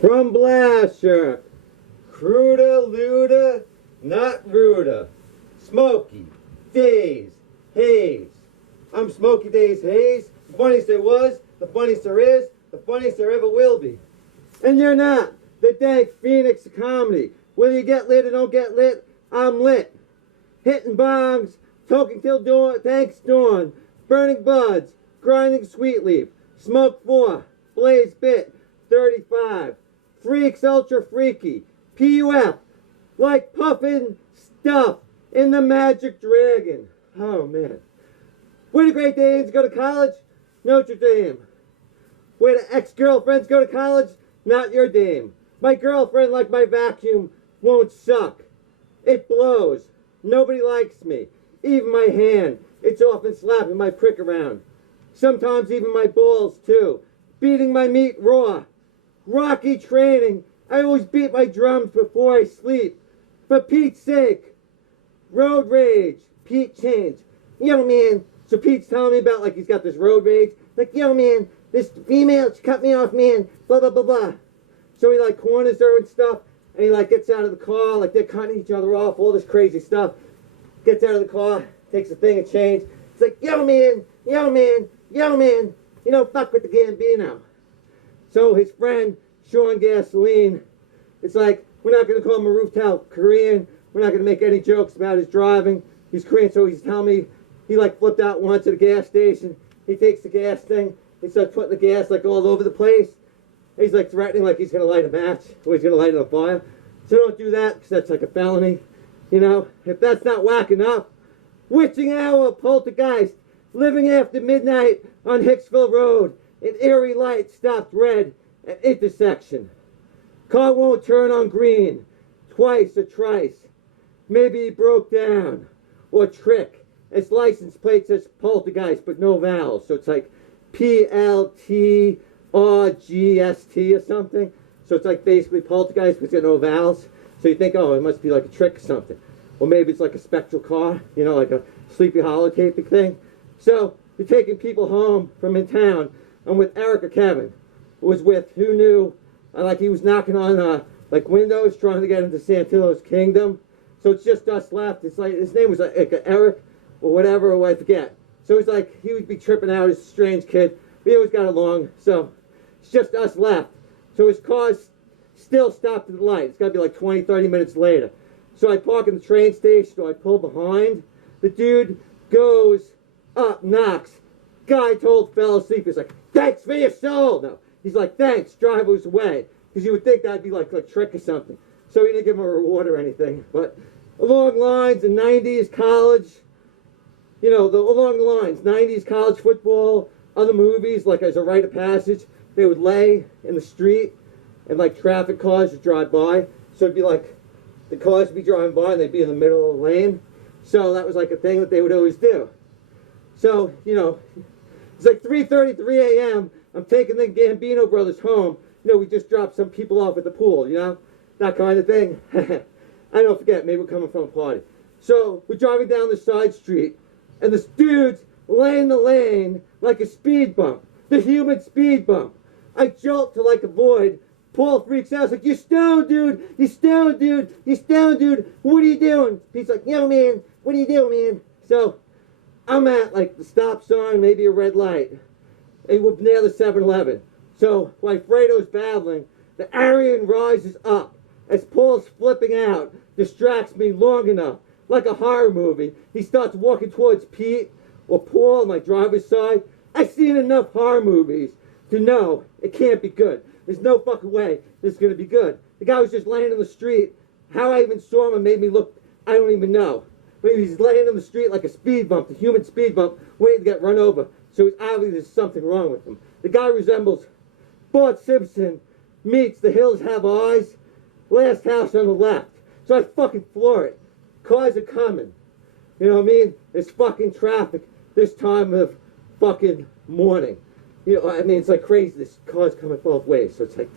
From Blasher, Cruda Luda, not Ruda, Smokey Daze Haze. I'm Smokey Daze Haze, the funniest there was, the funniest there is, the funniest there ever will be. And you're not the Dank Phoenix of comedy. Whether you get lit or don't get lit, I'm lit. Hitting bongs, toking till dawn, thanks dawn, burning buds, grinding sweet leaf, smoke 4, blaze bit, 35, Phreaks ultra freaky, PUF, like puffin' stuff in the Magic Dragon. Oh man. Where do Great Danes go to college? Notre Dame. Where do ex-girlfriends go to college? Not your dame. My girlfriend, like my vacuum, won't suck. It blows. Nobody likes me. Even my hand, it's often slapping my prick around. Sometimes even my balls too. Beating my meat raw. Rocky training. I always beat my drums before I sleep. For Pete's sake. Road rage. Pete changed. Yo man. So Pete's telling me about like he's got this road rage. Like, yo man, this female, she cut me off, man. Blah blah blah blah. So he like corners her and stuff. And he like gets out of the car, like they're cutting each other off, all this crazy stuff. Gets out of the car, takes a thing of change. It's like, yo man, yo man, yo man, you know, fuck with the Gambino. So his friend, Sean Gasoline, it's like, we're not going to call him a rooftop Korean. We're not going to make any jokes about his driving. He's Korean, so he's telling me he like flipped out once at a gas station. He takes the gas thing. He starts putting the gas like all over the place. He's like threatening like he's going to light a match or he's going to light it on fire. So don't do that because that's like a felony. You know, if that's not whack enough, witching hour poltergeist, living after midnight on Hicksville Road, an eerie light stopped red at intersection. Car won't turn on green, twice or thrice. Maybe he broke down, or trick. Its license plate says poltergeist, but no vowels, so it's like PLTRGST or something. So it's like basically poltergeist, but it's got no vowels. So you think, oh, it must be like a trick or something. Or maybe it's like a spectral car, you know, like a Sleepy Hollow taping thing. So you're taking people home from in town. I'm with Eric or Kevin, who was with, who knew, like he was knocking on like windows trying to get into Santillo's kingdom. So it's just us left. It's like, his name was like Eric or whatever, or I forget. So it's like, he would be tripping out, he's a strange kid. We always got along, so it's just us left. So his car's still stopped at the light. It's got to be like 20, 30 minutes later. So I park in the train station, so I pull behind. The dude goes up, knocks. Guy told fell asleep. He's like, thanks for your soul. No, he's like, thanks, driver's away. Because you would think that'd be like a trick or something. So he didn't give him a reward or anything. But along lines in 90s college, you know, along the lines, 90s college football, other movies, like as a rite of passage, they would lay in the street and like traffic cars would drive by. So it'd be like, the cars would be driving by and they'd be in the middle of the lane. So that was like a thing that they would always do. So, you know, it's like 3:33 a.m. I'm taking the Gambino brothers home. You know, we just dropped some people off at the pool, you know? That kind of thing. I don't forget, maybe we're coming from a party. So we're driving down the side street and this dude's laying the lane like a speed bump. The human speed bump. I jolt to like avoid. Paul freaks out. He's like, you stoned, dude. You stoned, dude. You stoned, dude. What are you doing? He's like, yo, man. What are you doing, man? So I'm at like the stop sign, maybe a red light. And we're near the 7-Eleven. So while Fredo's battling, the Aryan rises up as Paul's flipping out, distracts me long enough. Like a horror movie, he starts walking towards Pete or Paul on my driver's side. I've seen enough horror movies to know it can't be good. There's no fucking way this is going to be good. The guy was just laying in the street. How I even saw him and made me look, I don't even know. But he's laying in the street like a speed bump, the human speed bump, waiting to get run over. So obviously there's something wrong with him. The guy resembles Bart Simpson meets The Hills Have Eyes, last house on the left. So I fucking floor it. Cars are coming. You know what I mean? There's fucking traffic this time of fucking morning. You know, I mean, it's like crazy. This car's coming both ways. So it's like,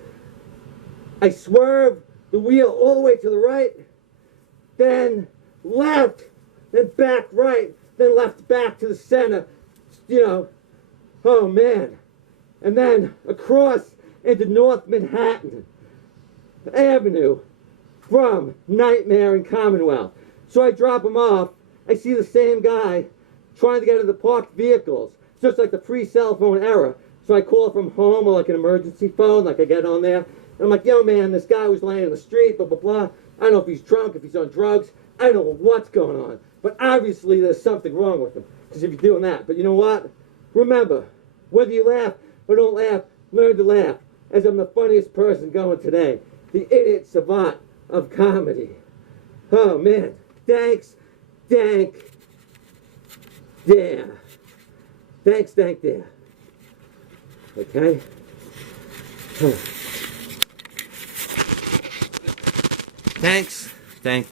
I swerve the wheel all the way to the right, then left, then back right, then left back to the center. You know, oh man. And then across into North Manhattan. Avenue from Nightmare and Commonwealth. So I drop him off. I see the same guy trying to get into the parked vehicles. It's just like the pre-cell phone era. So I call from home or like an emergency phone, like I get on there. And I'm like, yo man, this guy was laying in the street, blah, blah, blah. I don't know if he's drunk, if he's on drugs. I don't know what's going on. But obviously there's something wrong with him. Because if you're doing that. But you know what? Remember, whether you laugh or don't laugh, learn to laugh. As I'm the funniest person going today. The idiot savant of comedy. Oh man. Thanks, Dank, there. Thanks, Dank, there. Okay? Thanks, Dank.